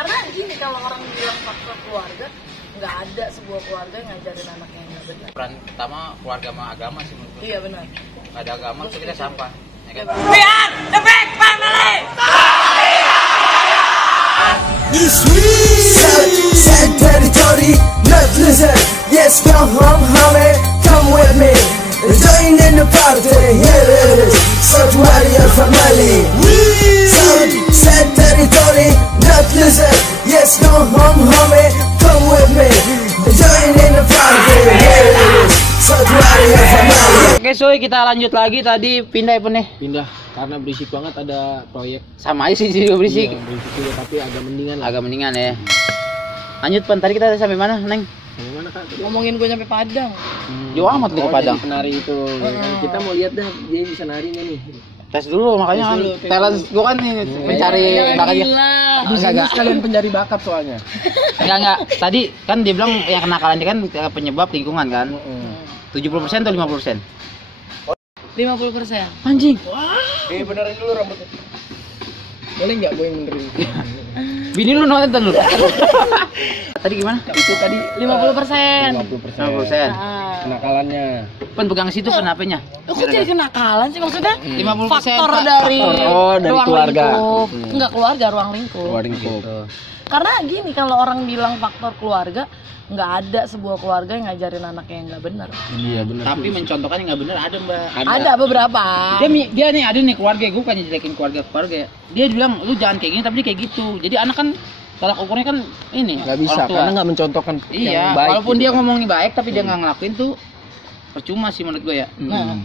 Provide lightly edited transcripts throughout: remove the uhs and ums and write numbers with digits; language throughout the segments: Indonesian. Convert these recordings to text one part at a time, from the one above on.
Karena gini, kalau orang bilang faktor keluarga, nggak ada sebuah keluarga yang ngajarin anaknya yang nggak benar. Peran pertama keluarga sama agama sih menurut gue. Iya benar. Nggak ada agama tuh kita sampah. Ya kan? We are the big family. Set territory, not listen. Yes, come home, homie, come with me. Join in the party, here it is. South Warrior family. Set territory, not listen. Yes, come home, homie, come with me. Join in the party, here it is. South Warrior family. Oke, Soy, kita lanjut lagi. Tadi pindah apa nih? Pindah karena berisik banget, ada proyek. Sama aja sih juga berisik. Iya, berisik juga, tapi agak mendingan lah. Agak mendingan ya. Lanjut, Pan. Tadi kita sampai mana, Neng? Sampai mana, Kak? Ngomongin gue nyampe Padang. Jauh amat nih ke Padang. jadi penari itu. Kita mau lihat dah dia bisa nari nggak nih. Tes dulu, makanya kan talent gue kan nih mencari bakatnya. Enggak. Sekalian pencari bakat soalnya. Enggak. Tadi kan dia bilang yang kenakalan dia kan penyebab lingkungan kan. 70% atau 50%? 50%. Anjing. Benerin dulu rambutnya. Boleh nggak gue yang benerin? Bini lu nonton lu. Tadi gimana? Itu tadi 50%. 50%. kenakalannya. Pen pegang situ kan HP-nya. Lu kok jadi kenakalan sih maksudnya? 50% Faktor Pak. dari dari ruang keluarga. lingkup. Enggak keluarga, ruang lingkup. Keluarin kok. Karena gini, kalau orang bilang faktor keluarga, nggak ada sebuah keluarga yang ngajarin anaknya yang nggak benar. Iya benar. Tapi mencontohkan yang nggak benar ada, Mbak. Ada beberapa. Dia nih ada nih keluarga, gue bukan jelekin keluarga ya. Dia bilang lu jangan kayak gini, tapi dia kayak gitu. Jadi anak kan tolak ukurnya kan ini. Nggak bisa, orang tua. karena nggak mencontohkan Iya, yang baik. walaupun gitu. dia ngomongnya baik tapi dia nggak ngelakuin tuh percuma sih menurut gue ya. Nah,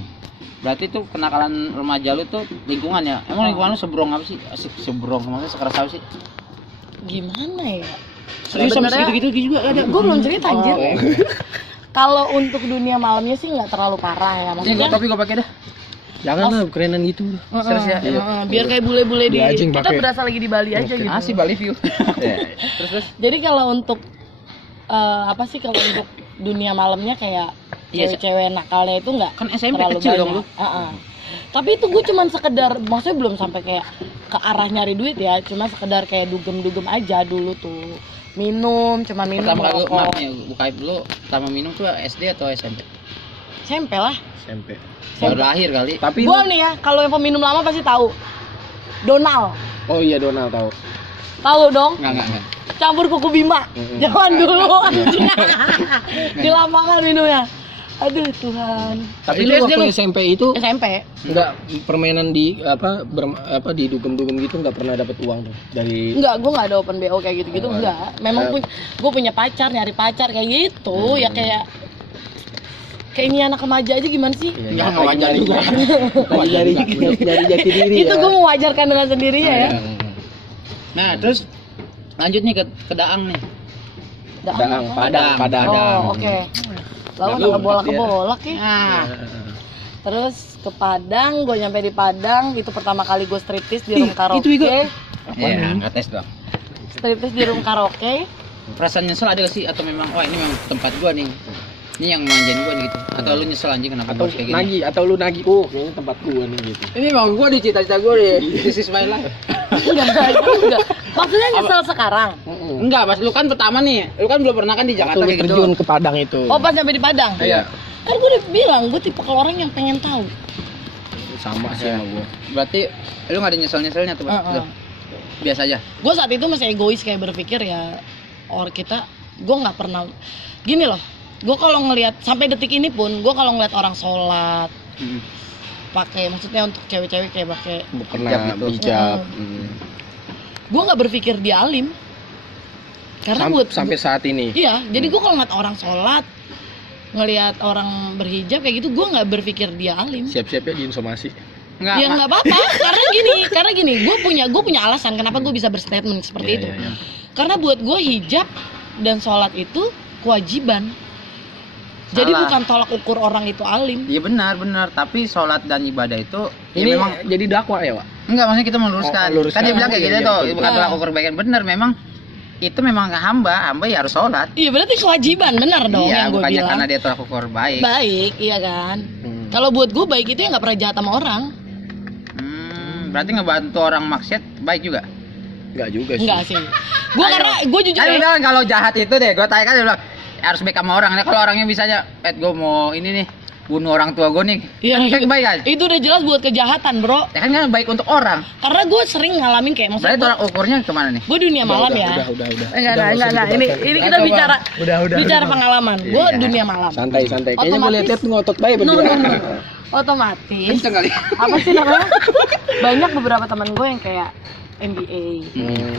Berarti tuh kenakalan remaja lu tuh lingkungan ya. Emang lingkungan lu sebrong apa sih? Sebrong maksudnya sekeras apa sih? gimana ya? Serius sampai segitu-gitu juga ada. Gue belum cerita anjir. Kalau untuk dunia malamnya sih nggak terlalu parah ya. Ini Maksudnya topi gue pakai dah. Jangan lah kerenan gitu. Serius ya. biar kayak bule-bule di Dia anjing kita pakai. berasa lagi di Bali aja gitu. Asih Bali view. Terus Jadi kalau untuk apa sih, kalau untuk dunia malamnya kayak Iya, cewek-cewek nakalnya itu nggak Kan SMP terlalu kecil banyak. dong lu. Tapi itu gue cuman sekedar, maksudnya belum sampai kayak ke arah nyari duit ya, cuma sekedar kayak dugem-dugem aja dulu tuh. Minum, cuma minum, Pertama kali lu rokok. maaf nih, buka dulu pertama minum tuh SD atau SMP? SMP lah. SMP. Baru lahir kali. Tapi Gue nih ya, kalau yang peminum lama pasti tahu. Donald. oh iya Donald tahu. Tahu dong? Enggak. Campur kuku bima. Zaman dulu anjing. Di lapangan minumnya. Aduh Tuhan. Tapi Itu lu SD waktu lu? SMP itu SMP. enggak permainan di di dugem-dugem gitu enggak pernah dapat uang tuh dari Enggak, gue nggak ada open BO kayak gitu-gitu, enggak. Memang gue punya pacar, nyari pacar kayak gitu, ya kayak ini anak remaja aja gimana sih? Enggak wajar juga. nyari jati diri Itu ya. gue mewajarkan dengan sendirinya ya. Nah, terus lanjut nih ke Daang nih. Padang. Oh, oke. Lalu udah kebolak ya. Nah, Terus ke Padang, gue nyampe di Padang, itu pertama kali gue striptease di room karaoke. ya ngetes dong. Striptease di room karaoke. Perasaan nyesel ada gak sih atau memang ini memang tempat gua nih. Ini yang manjain gua nih gitu. Atau lu nyesel anjing kenapa Atau gua kayak gini? nagih atau lu nagih kayaknya tempat gua nih gitu. Ini mau gua di cita-cita gua deh. This is my life. Enggak. Maksudnya nyesel sekarang. Enggak, pas lu kan pertama nih. Lu kan belum pernah kan di Jakarta Waktu lu kayak gitu. terjun ke Padang itu. Oh, pas nyampe di Padang. Iya. Kan gue udah bilang, gue tipe kalau orang yang pengen tahu. Sama sih sama gua. Berarti lu enggak ada nyesel-nyeselnya tuh, Pak? Lu? Biasa aja. Gue saat itu masih egois, kayak berpikir ya orang kita, gue nggak pernah gini loh. Gue kalau ngelihat sampai detik ini pun, gue kalau ngelihat orang sholat pakai, maksudnya untuk cewek-cewek kayak pakai Pernah gitu. hijab. gue nggak berpikir dia alim. Karena buat Sampai saat ini. iya, jadi gue kalau ngeliat orang sholat, ngelihat orang berhijab kayak gitu, gue nggak berpikir dia alim. Siap-siap ya diinsomasi. Enggak. Ya nggak apa-apa, karena gini, gue punya alasan kenapa gue bisa berstatement seperti itu. Iya. Karena buat gue hijab dan sholat itu kewajiban. Jadi Salah. bukan tolak ukur orang itu alim. Iya benar, tapi sholat dan ibadah itu Ini ya memang jadi dakwah ya, Pak? enggak, maksudnya kita meluruskan. Oh, luruskan. Kan dia bilang kayak Iya, gitu iya, tuh, betul. bukan tolak ukur kebaikan. Benar, memang itu memang hamba ya harus sholat. Iya berarti kewajiban, benar dong Iya, yang gue bukannya bilang. karena dia tolak ukur baik. Baik, iya kan. Kalau buat gue baik itu ya nggak pernah jahat sama orang. Berarti ngebantu orang maksiat baik juga. Enggak juga sih. Enggak sih. Gue karena gue jujur Kan ya. bilang kalau jahat itu deh, gue tanya kan dia bilang harus baik sama orang. Nah, kalau orangnya bisanya, gue mau ini nih bunuh orang tua gue nih. Iya, Kan baik kan? itu udah jelas buat kejahatan, bro. Ya kan baik untuk orang. Karena gue sering ngalamin kayak Berarti maksudnya tolak ukurnya kemana nih? gue dunia malam ya. Udah. Enggak. Ini kita bicara bicara pengalaman. Gue Iya. dunia malam. Santai. Kayaknya gue Otomatis- lihat ngotot baik No. berdua. Otomatis Kenceng kali. apa sih namanya? Banyak beberapa teman gue yang kayak MBA.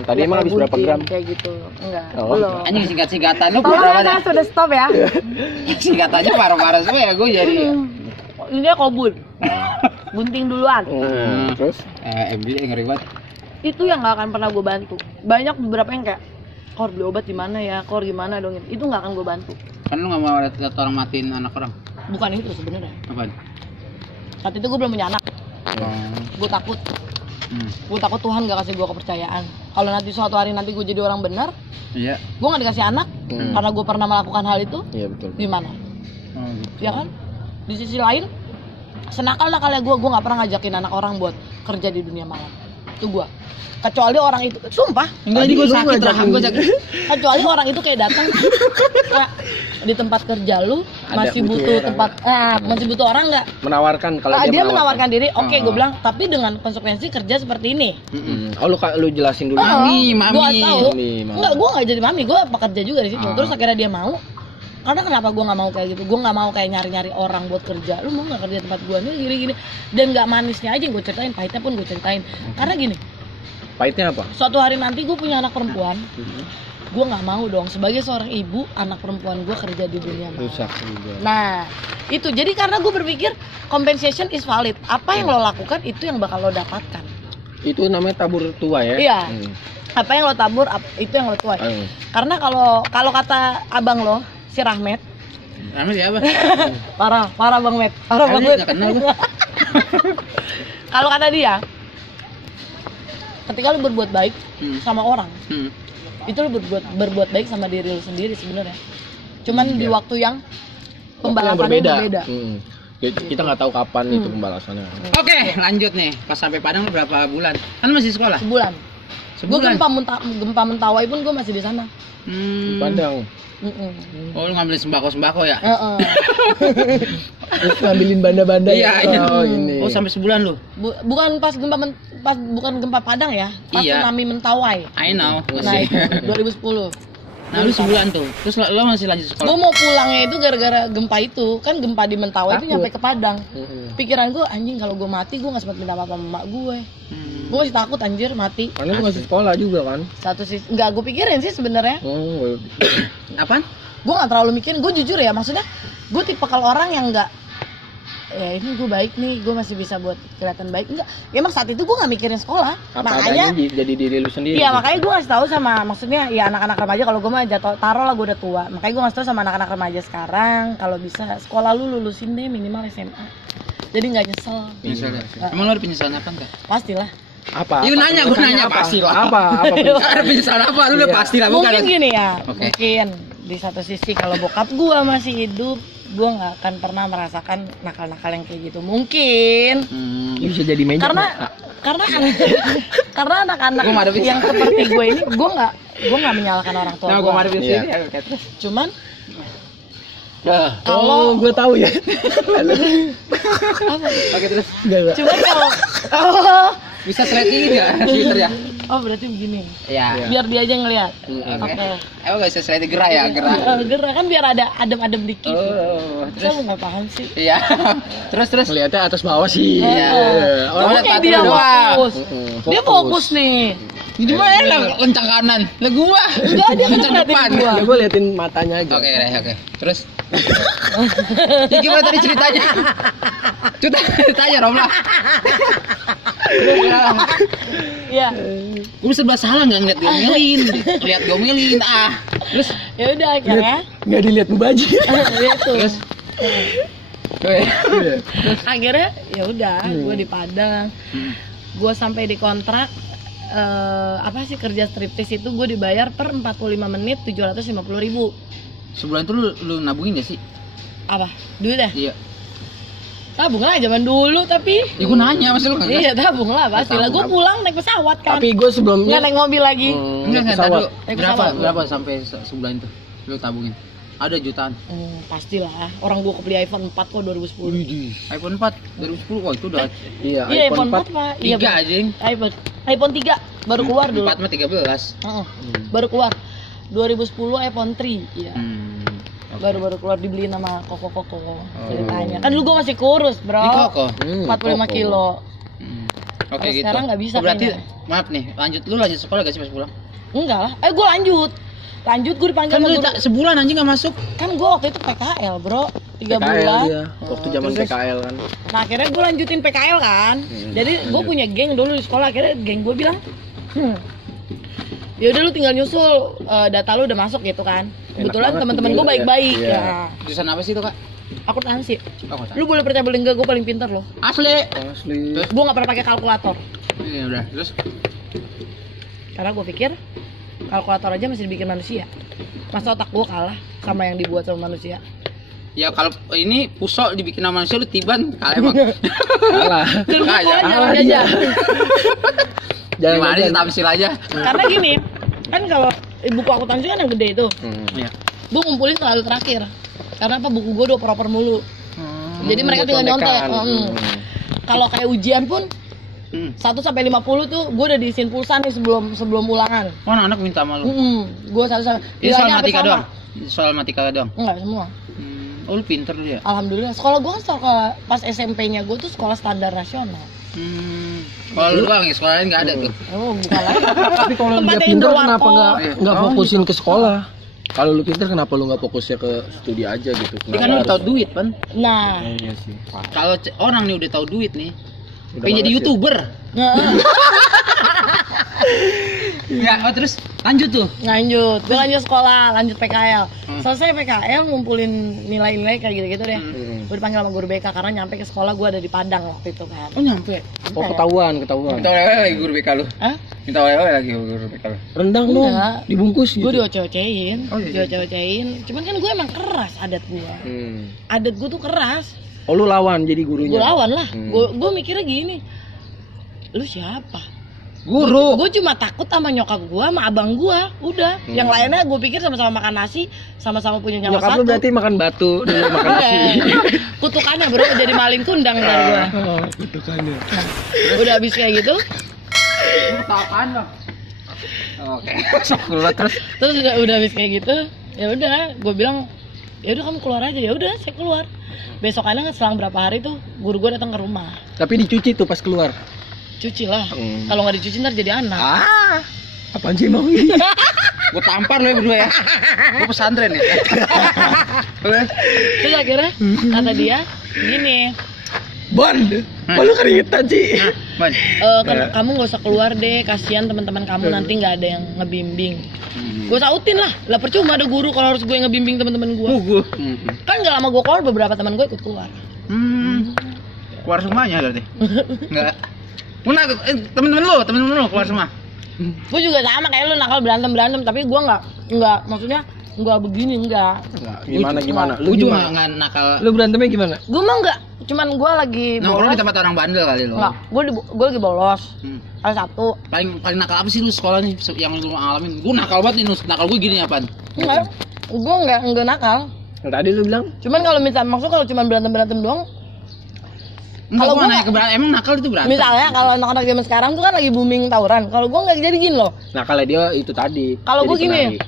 Tadi emang habis berapa gram? Kayak gitu. Enggak, Oh. belum. Anjing singkat-singkatan lu Tolong berapa ya, dah? Mas, udah stop ya. Singkatannya parah-parah semua ya gue jadi. Ini dia kobul. Gunting duluan. Terus? MBA ngeri banget. Itu yang gak akan pernah gue bantu. Banyak beberapa yang kayak, Kor beli obat di mana ya? Kor gimana dong? Itu nggak akan gue bantu. Kan lu nggak mau lihat orang matiin anak orang. Bukan itu sebenarnya. Apaan? Saat itu gue belum punya anak. Gue takut. Gue takut Tuhan gak kasih gue kepercayaan. Kalau nanti suatu hari nanti gue jadi orang benar, Iya. gue gak dikasih anak karena gue pernah melakukan hal itu. Iya betul. Gimana? Gitu. Ya kan? Di sisi lain, senakal-nakalnya gue gak pernah ngajakin anak orang buat kerja di dunia malam. Itu gue. Kecuali orang itu, sumpah. Enggak, ini gue sakit rahang gue sakit. Kecuali orang itu kayak datang kayak di tempat kerja lu masih butuh butuh orang. tempat, masih butuh orang nggak? Menawarkan kalau Dia menawarkan diri, oke Oh. gue bilang, tapi dengan konsekuensi kerja seperti ini. Oh lu jelasin dulu. Mami. Gue tahu. Mami. Enggak, gue nggak jadi mami, gue pekerja juga di situ. Oh. Terus akhirnya dia mau. Karena kenapa gue nggak mau kayak gitu? Gue nggak mau kayak nyari-nyari orang buat kerja. Lu mau nggak kerja di tempat gue nih gini-gini? Dan nggak manisnya aja yang gue ceritain, pahitnya pun gue ceritain. Karena gini, Pahitnya apa? suatu hari nanti gue punya anak perempuan. Gue nggak mau dong sebagai seorang ibu anak perempuan gue kerja di dunia malam. Rusak juga. Nah itu jadi karena gue berpikir compensation is valid. Apa yang lo lakukan itu yang bakal lo dapatkan. Itu namanya tabur tua ya? Iya. Apa yang lo tabur itu yang lo tuai. Karena kalau kata abang lo si Rahmat, Rahmat siapa? parah Bang Met, parah Bang Met. Nggak kenal gue. Kalau kata dia, ketika lo berbuat baik sama orang, itu lo berbuat baik sama diri lo sendiri sebenarnya. Cuman di waktu yang pembalasannya berbeda. Kita nggak tahu kapan itu pembalasannya. Oke, lanjut nih. Pas sampai Padang lu berapa bulan? Kan masih sekolah. Sebulan. Gue Sebulan. gempa Mentawai pun gue masih di sana. Di Padang. Oh, lu ngambil sembako ya? Heeh. Terus ngambilin banda-banda Iya, ya? iya. Oh ini. Oh, sampai sebulan lu. Bukan pas bukan gempa Padang ya, pas Iya. tsunami Mentawai. I know. Nah Masih. itu 2010. Nah, lu sebulan tuh. Terus lo masih lanjut sekolah. Gue mau pulangnya itu gara-gara gempa itu, kan gempa di Mentawai itu Takut. nyampe ke Padang. Pikiran gue anjing kalau gue mati gue nggak sempat minta apa-apa sama emak gue. Gue masih takut anjir mati. Karena lu masih sekolah juga kan? Satu sih nggak gue pikirin sih sebenarnya. Oh. Apaan? Gue nggak terlalu mikirin. Gue jujur ya, maksudnya gue tipe kalau orang yang nggak ya ini gue baik nih, gue masih bisa buat kelihatan baik. Enggak, ya emang saat itu gue nggak mikirin sekolah. Apa Makanya adanya jadi diri lu sendiri. iya, makanya gue ngasih tahu sama, maksudnya ya anak-anak remaja, kalau gue mah jatuh taruh lah gue udah tua, makanya gue ngasih tahu sama anak-anak remaja sekarang kalau bisa sekolah lu lulusin deh minimal SMA, jadi nggak nyesel. Penyesalan. Emang lu ada penyesalan apa enggak? Pastilah. Apa? Iya, nanya, gua nanya, apa? pasti lah. Apa Ada penyesalan apa? Lu udah Iya. pasti lah, bukan? Mungkin gini ya, Oke. mungkin di satu sisi kalau bokap gue masih hidup, gue nggak akan pernah merasakan nakal-nakal yang kayak gitu. Mungkin Bisa jadi meja. karena karena anak-anak Gua nggak ada bisa. yang seperti gue ini, gue nggak menyalahkan orang tua Nah, gue. gua ada di Iya. sini. Oke, terus. Cuman Oh, gue tahu ya. Oke, terus. Enggak. cuman kalau Bisa slide gini ya, Twitter ya? oh berarti begini, Iya. biar dia aja ngeliat. Oke. Oke. Emang nggak bisa slide gerak ya, gerak. Gerak kan biar ada adem-adem dikit. Oh, Saya terus. nggak paham sih. Iya. Terus. Ngeliatnya atas bawah sih. Iya. Oh, lihat kayak patung dia doang. fokus. Dia fokus nih. Jadi mah enak kencang kanan. Lah gua. Enggak, dia kan kencang ngeliatin depan. gua. Ya gue liatin matanya aja. Oke. Terus. Ya gimana tadi ceritanya? Ceritanya Romlah. Iya. Gue serba salah nggak ngeliat diomelin, lihat diomelin. Terus. Ya udah akhirnya. Nggak dilihat mubaji. Itu. Terus. Akhirnya ya udah, gue di Padang. Gue sampai di kontrak apa sih kerja striptease itu gue dibayar per 45 menit 750.000. Sebulan itu lu nabungin gak sih? Apa? Duit ya? Iya. Tabung lah zaman dulu tapi. Ya gue nanya, masa lu nggak? Iya tabung lah pasti lah. Gue pulang naik pesawat kan. Tapi gue sebelumnya Nggak naik mobil lagi. Enggak, pesawat. tahu. Naik Berapa pesawat. berapa sampai sebulan itu lu tabungin? Ada jutaan. Pastilah. Orang gue kebeli iPhone 4 kok 2010. iPhone 4 2010 wah itu udah Iya, Iya iPhone 4 Pak. Iya, 3 Bang. anjing. iPhone 3 baru keluar dulu. 4 mah 13. Baru keluar. 2010 iPhone 3. Iya. Baru keluar dibeliin sama koko ceritanya. Kan dulu gue masih kurus, Bro. Di koko. 45 kilo. Oke Kalau gitu. sekarang nggak bisa Oh, berarti kayaknya. maaf nih, lanjut sekolah gak sih pas pulang? Enggak lah. Gue lanjut. Gue dipanggil Kan sama lu guru. sebulan anjing gak masuk. Kan gue waktu itu PKL, Bro. 3 PKL bulan. dia. Waktu zaman Terus- PKL kan. Nah akhirnya gue lanjutin PKL kan. Jadi gue punya geng dulu di sekolah. Akhirnya geng gue bilang, ya udah lu tinggal nyusul data lu udah masuk gitu kan. Kebetulan banget teman-teman tuh gue gila, baik-baik ya. ya. Jurusan apa sih itu, Kak? Akuntansi. Oh, kota. Lu boleh percaya boleh enggak, gue paling pintar loh. Asli. Asli. Gue nggak pernah pakai kalkulator Iya udah, terus karena gue pikir kalkulator aja masih dibikin manusia. Masa otak gue kalah sama yang dibuat sama manusia? ya kalau ini pusok dibikin sama manusia lu tiban kalah emang. Kalah. Dan gue Kalah, pulang kalah jalan dia. jajan. Jangan Gimana sih jajan. tamsil aja. Karena gini, kan kalau buku akuntansi kan yang gede itu, Iya. gue ngumpulin selalu terakhir. Karena apa buku gue udah proper mulu. Jadi mereka tinggal nyontek. contekan. Kalau kayak ujian pun 1 sampai 50 tuh gue udah diisiin pulsa nih sebelum ulangan. Oh, anak minta sama lu. Gue 1 sampai Ini soal nilainya apa matematika sama? doang. Soal matematika doang. Enggak semua. Oh, lu pinter lu ya. Alhamdulillah. Sekolah gue kan sekolah pas SMP-nya gue tuh sekolah standar nasional. Kalau lu doang ya, sekolah lain nggak ada tuh. Oh, bukan lagi. Tapi kalau dia Tempatnya pintar Indowarkop. kenapa nggak Oh, fokusin ke sekolah? Kalau lu pintar kenapa lu nggak fokusnya ke studi aja gitu? Dia kan udah tahu duit, Pan. Nah, Iya sih. Kalau orang nih udah tahu duit nih, Udah pengen jadi males ya? YouTuber. Ya, oh terus lanjut tuh. lanjut. Gue lanjut sekolah, lanjut PKL. Selesai PKL ngumpulin nilai-nilai kayak gitu-gitu deh. Gue dipanggil sama guru BK karena nyampe ke sekolah gue ada di Padang waktu itu kan. Oh, nyampe. Oh ketahuan. Minta oleh-oleh lagi guru BK lu. Hah? Minta oleh-oleh lagi guru BK lu. Rendang dong, Enggak. dibungkus Gue gitu. dioceh-ocehin, Oh, iya. dioceh-ocehin. Cuman kan gue emang keras adat gue. Adat gue tuh keras. Oh lu lawan jadi gurunya. Gue lawan lah. Hmm. Gue mikirnya gini. Lu siapa? Guru. Gue cuma takut sama nyokap gue, sama abang gue. Udah. Yang lainnya gue pikir sama-sama makan nasi, sama-sama punya nyawa Nyokap satu. lu berarti makan batu dulu makan nasi. Kutukannya bro jadi maling kundang ntar gue. Oh, itu kan ya. Udah habis kayak gitu, Apaan lo? Oke. Keluar terus. terus udah habis kayak gitu, ya udah, gue bilang, ya udah kamu keluar aja. Ya udah, saya keluar. Besokannya selang berapa hari tuh guru gue datang ke rumah. Tapi dicuci tuh pas keluar. Cuci lah. Kalau nggak dicuci ntar jadi anak. Apaan sih mau? Gue tampar lo ya berdua ya. Gue pesantren ya. Terus akhirnya kata dia gini, Bon, lu keringetan sih. Man. Kamu nggak usah keluar deh, kasihan teman-teman kamu nanti nggak ada yang ngebimbing. Gue sautin lah percuma ada guru kalau harus gue ngebimbing teman-teman gue. Gue. Kan nggak lama gue keluar, beberapa teman gue ikut keluar. Keluar semuanya berarti. Enggak. Temen-temen lu keluar semua. Gue juga sama kayak lu, nakal berantem tapi gue nggak maksudnya nggak begini enggak. Gimana? Lu Lu juga gimana? nggak nakal. Lu berantemnya gimana? Gue mah enggak, cuman gue lagi Nongkrong di bolos. tempat orang bandel kali lo. Enggak, gue lagi bolos. Hari Sabtu. Paling nakal apa sih lu sekolah nih yang lu alamin? Gue nakal banget nih, Nus. Nakal gue gini apaan? Enggak, gue enggak nakal. Yang tadi lu bilang Cuman kalau maksud kalau cuman berantem doang, Enggak, Kalau gue gua nanya ke berantem. Emang nakal itu berantem? misalnya kalau anak-anak zaman sekarang tuh kan lagi booming tawuran. Kalau gue nggak jadi gini loh. nah kalau dia itu tadi. Kalau jadi gua gini. penari.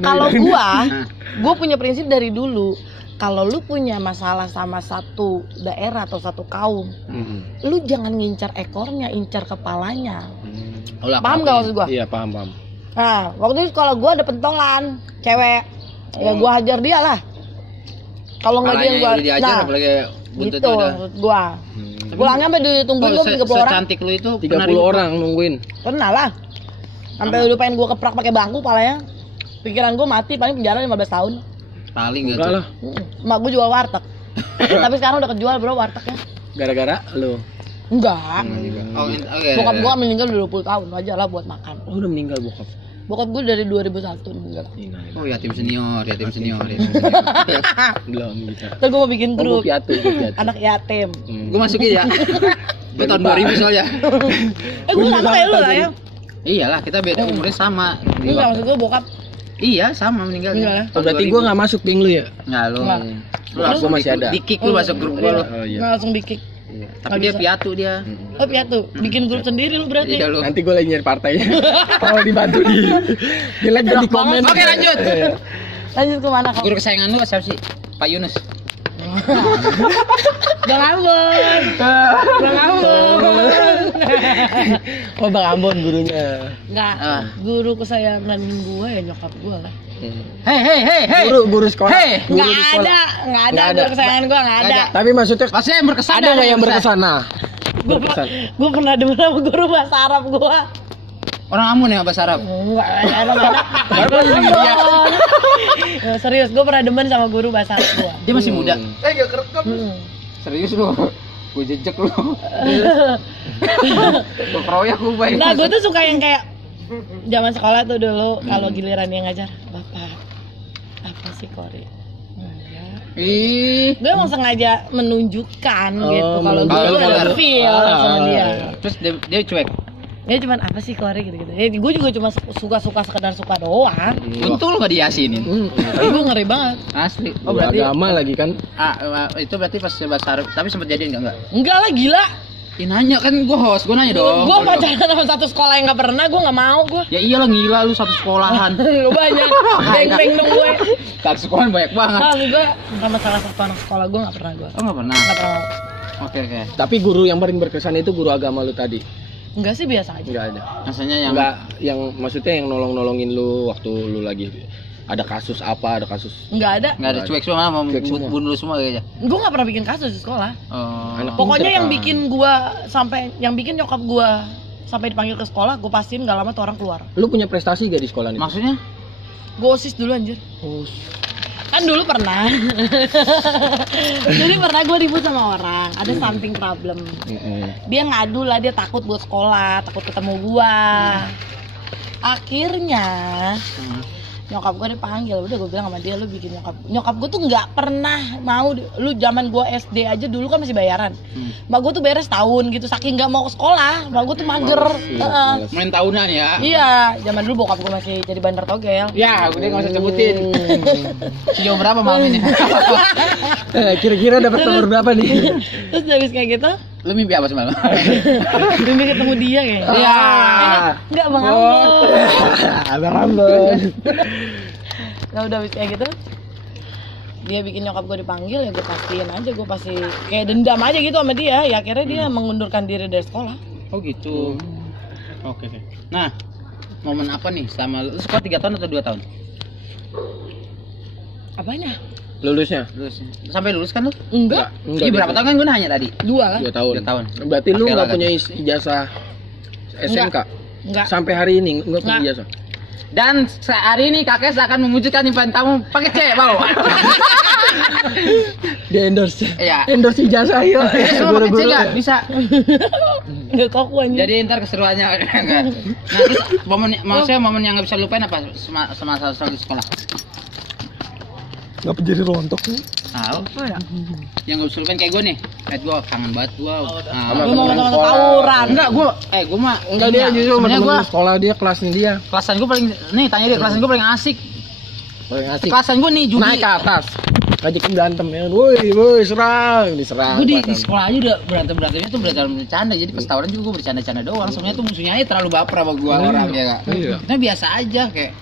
Kalau gue punya prinsip dari dulu. Kalau lu punya masalah sama satu daerah atau satu kaum, lu jangan ngincar ekornya, incar kepalanya. Paham gak maksud gue? Iya paham. Nah, waktu itu sekolah gue ada pentolan cewek, ya gue hajar dia lah. Kalau nggak dia yang gue, diajar apalagi buntut gitu udah. maksud gue. Pulangnya sampai ditungguin gue 30 orang. Secantik lu itu 30 orang nungguin. Pernah lah. Sampai udah pengen gue keprak pakai bangku palanya. Pikiran gue mati, paling penjara 15 tahun. Paling Enggak gitu. lah. Emak gue jual warteg. Tapi sekarang udah kejual bro wartegnya. Gara-gara lu. Enggak. Oh, oke. Bokap gue meninggal udah 20 tahun, wajar lah buat makan. Oh udah meninggal bokap. Bokap gue dari 2001 meninggal. Oh, yatim senior. Belum bisa. Terus gue mau bikin grup Piatu. anak yatim. Gue masukin ya. Gue tahun 2000 soalnya. Gue sama kayak lu lah ya. Iyalah, kita beda umurnya sama. Enggak, maksud gue bokap. Iya, sama meninggalnya. Meninggal Oh, berarti gua enggak masuk geng lu ya? Enggak, lu. Enggak. Lu langsung masih ada. Di kick lu masuk grup gua lu. Oh iya. Nggak langsung di-kick. Tapi dia piatu dia. Oh piatu, bikin grup sendiri lu berarti. Iya lu. Nanti gua lagi nyari partainya. Kalau dibantu di like di komen. Oke, lanjut. Lanjut ke mana kau? Guru kesayangan lu siapa sih? Pak Yunus. Bang Ambon. Bang Ambon. Oh, Bang Ambon gurunya. Enggak, guru kesayangan gua ya nyokap gua lah. Hei. Guru sekolah. Hei. Guru Enggak di sekolah. ada Nggak ada. guru kesayangan gua enggak ada. Tapi maksudnya Maksudnya yang berkesan ada nggak yang berkesan? Nah, berkesan. Gua pernah demen sama guru bahasa Arab gua. Orang Amun ya bahasa Arab. Enggak ada. Ya, serius, gua pernah demen sama guru bahasa Arab gua. Dia masih muda. Serius lu. Gue jejek lu. Gue keroyak lu baik. Nah, gua tuh suka yang kayak zaman sekolah tuh dulu kalau giliran dia ngajar, Bapak, apa sih Kori? Enggak. Ih. Gue emang sengaja menunjukkan gitu kalau gue Kalau tuh ada vulgar. feel sama dia. Terus dia cuek. Dia cuman apa sih Kori gitu-gitu. Gue juga cuma suka-suka sekedar suka doang. Untung lu gak diasinin. Tapi gue ngeri banget. Asli. Oh, berarti agama lagi kan? Itu berarti pas bahasa Arab. Tapi sempat jadian enggak? Enggak lah, gila. Ih, nanya kan gue host, gue nanya dong. Gue pacaran sama satu sekolah yang gak pernah, gue gak mau gue. Ya iyalah gila lu satu sekolahan. Lu banyak, beng-beng dong gue. Satu sekolahan banyak banget. Nah, gue sama salah satu anak sekolah gue gak pernah gue. Oh nggak pernah. Gak pernah. Oke. Tapi guru yang paling berkesan itu guru agama lu tadi. Enggak sih, biasa aja. Enggak ada. Maksudnya yang Enggak, yang maksudnya yang nolongin lu waktu lu lagi ada kasus apa, ada kasus Enggak ada. nggak ada cuek semua mau Cuek semua. bunuh semua kayaknya. Gue gak pernah bikin kasus di sekolah. Oh. Anak- Pokoknya Pinter, yang kan? bikin gua yang bikin nyokap gua sampai dipanggil ke sekolah, gua pastiin gak lama tuh orang keluar. lu punya prestasi gak di sekolah ini? Maksudnya? Gua OSIS dulu anjir. Oh, Kan dulu pernah. Jadi pernah gua ribut sama orang, ada something problem. Dia ngadu lah, dia takut buat sekolah, takut ketemu gua. Akhirnya nyokap gue dipanggil, udah gue bilang sama dia, lu bikin nyokap gue tuh nggak pernah mau lu zaman gue SD aja dulu kan masih bayaran. Mbak gue tuh beres tahun gitu, saking nggak mau ke sekolah, mbak gue tuh mager. Males. Main tahunan ya. Iya, zaman dulu bokap gue masih jadi bandar togel. Ya, udah nggak usah sebutin. Sejauh berapa malam ini? Kira-kira dapat nomor berapa nih? Terus habis kayak gitu, Lu mimpi apa semalam? mimpi ketemu dia kayaknya. Iya. Enggak, Bang Ambon. Abang Ambon. Nah udah habis kayak gitu, dia bikin nyokap gue dipanggil, ya gue pastiin aja, gue pasti kayak dendam aja gitu sama dia. Ya akhirnya dia mengundurkan diri dari sekolah. Oh gitu. Oke. Nah, momen apa nih selama lu sekolah 3 tahun atau 2 tahun? Apanya? Lulusnya? Lulus. Sampai lulus kan lu? Enggak, Jadi berapa tahun kan gue nanya tadi? 2 lah. 2 tahun. 2 tahun. Berarti lu Pakai nggak lah, punya ijazah SMK? Enggak. Sampai hari ini nggak punya Nggak. ijazah? Dan hari ini kakek akan mewujudkan impian tamu pakai C, mau? Dia endorse. Iya. Endorse ijazah yuk. Semua pakai C nggak? Bisa. Enggak kaku anjir. Jadi ntar keseruannya. Nah, terus momen yang nggak bisa lupain apa semasa sekolah? Nggak jadi rontok nih. Tahu? Yang nggak bisa lupain kayak gue nih. Kayak gue kangen banget gue. Lu mau sama tawuran. Enggak, gue mah Enggak, dia justru sebenarnya gue temen sekolah dia kelasnya dia. kelasan gue paling nih tanya dia kelasan gue paling asik. Paling asik. Kelasan gue nih judi. Naik ke atas. Ngajakin berantem ya. Woi, serang, diserang. Gue di berantem. sekolah aja udah berantemnya tuh bercanda. Jadi pas tawuran juga gue bercanda-canda doang. Sebenarnya tuh musuhnya aja terlalu baper sama gue orang ya kak. Iya. Itu biasa aja kayak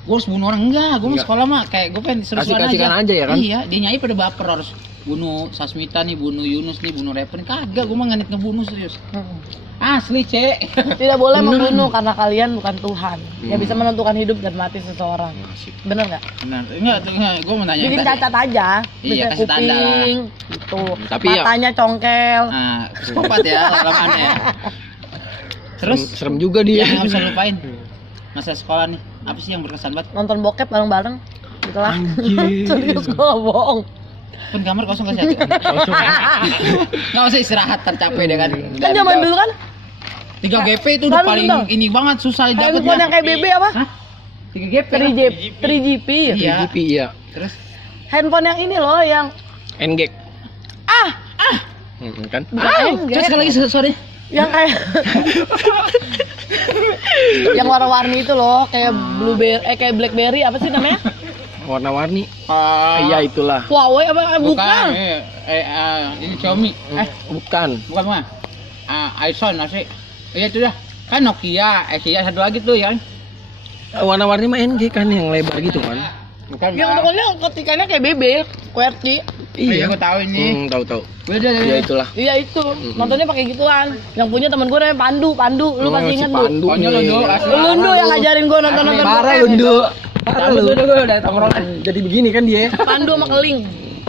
gue harus bunuh orang enggak. Gue mau Enggak. sekolah mah kayak gue pengen seru-seruan Asik-asikan aja ya kan? Iya, dia nyai pada baper harus bunuh Sasmita nih, bunuh Yunus nih, bunuh Repen. Kagak, gue mah nggak niat ngebunuh serius. Asli, Cek. Tidak boleh membunuh karena kalian bukan Tuhan yang bisa menentukan hidup dan mati seseorang. Bener nggak? Benar. Enggak, gue mau nanya. Bikin tadi. cacat aja, Iya, bisa kasih tanda lah. kuping, gitu. Tapi ya- Matanya congkel. Nah, psikopat ya lalamannya. Terus serem juga dia. yang nggak bisa lupain masa sekolah nih, apa sih yang berkesan banget? Nonton bokep bareng-bareng, gitu lah. Anjir. Serius gue nggak bohong. Pun kamar kosong gak sih? Nggak usah istirahat, tercapek deh kan. Kan zaman dulu kan 3 GP itu udah Lalu paling tentang. ini banget susah handphone yang dapetnya. kayak BB apa? Hah? 3GP. 3GP. Iya. 3GP iya. Terus Handphone yang ini loh yang Ngek. Kan? bukan Terus sekali lagi sorry. yang kayak yang warna-warni itu loh, kayak blueberry kayak blackberry apa sih namanya? Warna-warni. Iya itulah. Huawei apa bukan? Ini Xiaomi. Bukan. Bukan mah. iPhone masih. Iya itu dah. Kan Nokia, Asia satu lagi tuh ya. Warna-warni mah NG kan yang lebar gitu kan. Bukan. Yang pokoknya ketikannya kayak bebek, QWERTY. Iya, gua tahu ini. Tahu. Udah. Ya itulah. Iya itu, nontonnya pakai gituan. Yang punya temen gue namanya Pandu, lu pasti si ingat Pandu. Bu? Konyol lu, asli. Lundu yang ngajarin gue nonton Parah bokep. Lundu. Parah lu. Udah tongkrongan. Jadi begini kan dia. Pandu sama Keling.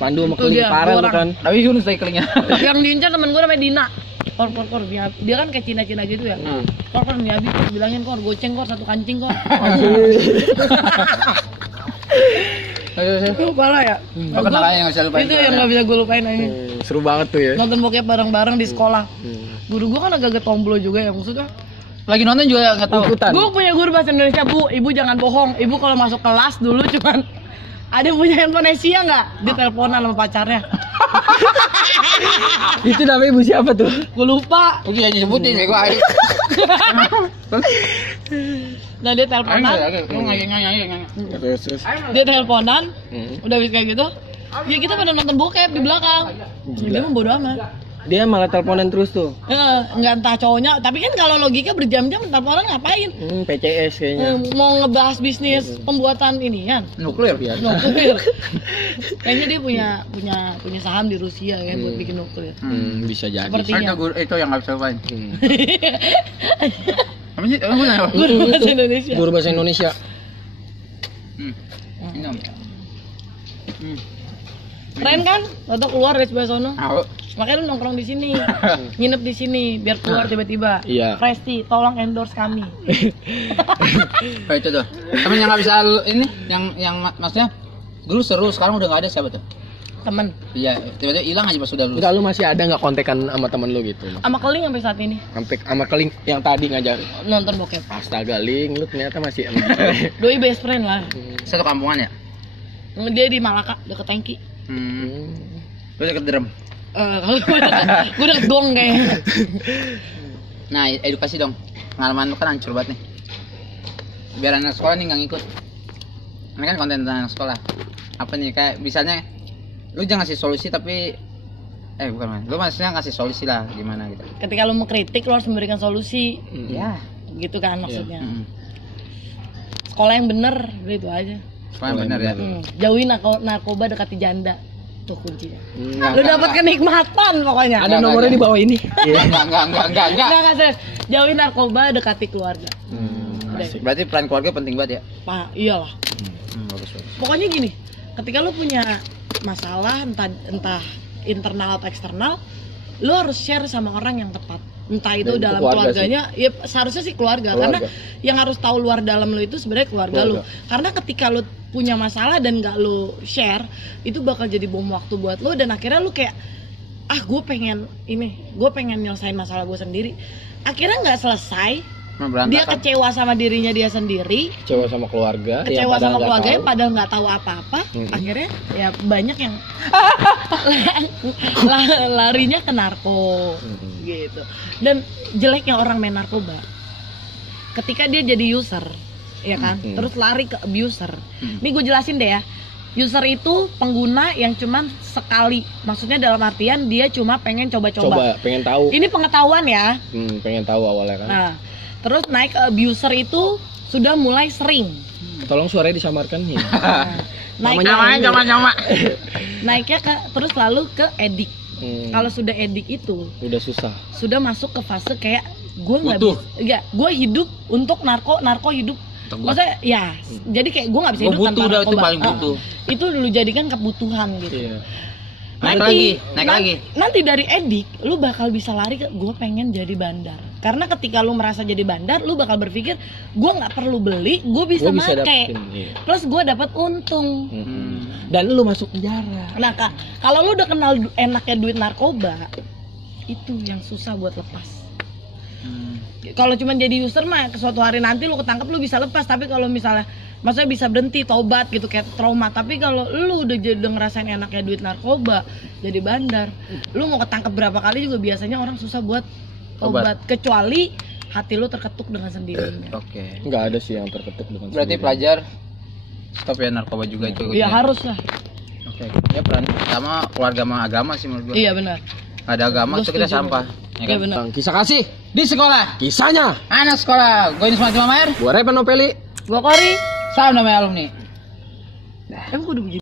Pandu sama Itu Keling dia, parah dua lu orang. kan. Tapi Yunus cyclingnya. Yang diincar temen gue namanya Dina. Kor, dia kan kayak Cina gitu ya. Kor nih habis bilangin kor goceng kor satu kancing kor. Itu parah ya. Kok kenal aja nggak bisa lupain. Itu yang nggak bisa gue lupain aja. Seru banget tuh ya. Nonton bokep bareng-bareng di sekolah. Guru gue kan agak tomblo juga ya, maksudnya Lagi nonton juga nggak tahu. Ikutan. gue punya guru bahasa Indonesia, Bu, ibu jangan bohong. Ibu kalau masuk kelas dulu cuman ada yang punya handphone Asia nggak? Dia teleponan sama pacarnya. Itu namanya ibu siapa tuh? Gue lupa. Oke aja sebutin ya gua. Nah dia teleponan, Terus. dia teleponan, udah habis kayak gitu. Ya kita pada nonton bokep di belakang. Dia mah bodo amat. Dia malah teleponan terus tuh. Nggak entah cowoknya, tapi kan kalau logika berjam-jam teleponan ngapain? PCS kayaknya. Mau ngebahas bisnis pembuatan ini kan? Nuklir. Nuklir. Kayaknya dia punya saham di Rusia kan buat bikin nuklir. Bisa jadi. Sepertinya. Itu yang nggak bisa lupain. Apa sih? Gua nanya. Guru bahasa Indonesia. Guru bahasa Indonesia. Minum. Keren kan? Atau keluar dari sebelah sono. Tahu. Makanya lu nongkrong di sini, nginep di sini, biar keluar tiba-tiba. Iya. Presti, tolong endorse kami. Kayak itu tuh. Temen yang nggak bisa ini, yang maksudnya dulu seru, sekarang udah nggak ada siapa tuh? Temen, Iya, tiba-tiba hilang aja pas udah lulus. Enggak, lu masih ada nggak kontekan sama temen lu gitu? sama Keling sampai saat ini Sampai sama Keling yang tadi ngajar. nonton bokep. Astaga, Ling, lu ternyata masih Doi best friend lah. Satu kampungan ya? Dia di Malaka, deket Tangki. Lu deket drum. Kalau gue deket gong kayaknya. Nah, edukasi dong. Pengalaman lu kan hancur banget nih. Biar anak sekolah nih nggak ngikut. Ini kan konten tentang anak sekolah. Apa nih kayak misalnya lu jangan ngasih solusi tapi bukan man. Lu maksudnya ngasih solusi lah gimana gitu. Ketika lu mengkritik, lu harus memberikan solusi. Ya. Gitu kan maksudnya. Mm. Sekolah yang bener, udah itu aja. Sekolah yang benar ya. Jauhi narkoba, dekati janda. Tuh kuncinya. Enggak, Lu dapat kenikmatan pokoknya. Ada nomornya di bawah ini. Enggak. Enggak serius. Jauhi narkoba, dekati keluarga. Asik. Berarti peran keluarga penting banget ya. Iyalah. Bagus. Pokoknya gini, ketika lu punya masalah entah internal atau eksternal, lu harus share sama orang yang tepat. Entah itu Dan itu dalam keluarga keluarganya, ya seharusnya sih keluarga. Karena yang harus tahu luar dalam lu itu sebenarnya keluarga lu. Karena ketika lu punya masalah dan nggak lu share, itu bakal jadi bom waktu buat lu dan akhirnya lu kayak gue pengen nyelesain masalah gue sendiri. Akhirnya nggak selesai. Dia kecewa sama dirinya dia sendiri, Kecewa sama keluarga. kecewa yang sama padahal keluarganya nggak tahu. padahal nggak tahu apa-apa. Akhirnya ya banyak yang larinya ke narko gitu. Dan jeleknya orang main narkoba, ketika dia jadi user ya kan, terus lari ke abuser. Ini gue jelasin deh ya. User itu pengguna yang cuman sekali, maksudnya dalam artian dia cuma pengen coba-coba. Pengen tahu. Ini pengetahuan ya. Pengen tahu awalnya kan. Nah, terus naik ke abuser itu sudah mulai sering. Tolong suaranya disamarkan nih. Naiknya ke terus lalu ke edik. Kalau sudah edik itu Udah susah. sudah masuk ke fase kayak gue nggak bisa, gue hidup untuk narko hidup. Maksudnya ya, jadi kayak gue nggak bisa hidup tanpa narkoba. Itu paling butuh. Itu dulu jadikan kebutuhan gitu. Iya. Naik lagi. Nanti dari edik, lu bakal bisa lari ke gue pengen jadi bandar. Karena ketika lu merasa jadi bandar, lu bakal berpikir gue nggak perlu beli, gue bisa make. dapetin, iya. Plus gue dapat untung. Dan lu masuk penjara. Nah kak, kalau lu udah kenal enaknya duit narkoba, itu yang susah buat lepas. Kalau cuma jadi user mah, suatu hari nanti lu ketangkep lu bisa lepas. Tapi kalau misalnya maksudnya bisa berhenti, tobat gitu kayak trauma. Tapi kalau lu udah ngerasain enaknya duit narkoba, jadi bandar, lu mau ketangkep berapa kali juga biasanya orang susah buat tobat. Kecuali hati lu terketuk dengan sendirinya. Oke. Nggak ada sih yang terketuk dengan Berarti sendirinya. pelajar stop ya narkoba juga itu. Iya harus lah. Oke. Ya peran sama keluarga sama agama sih menurut gua. Iya benar. Ada agama Gua itu kita setuju. sampah. Ya Iya kan? benar. Bang, kisah kasih Di sekolah, kisahnya. anak sekolah, gue ini semua Maer. Gua Repan Nopeli. Gua Kori. Salam damai alumni. Emang gua udah begitu.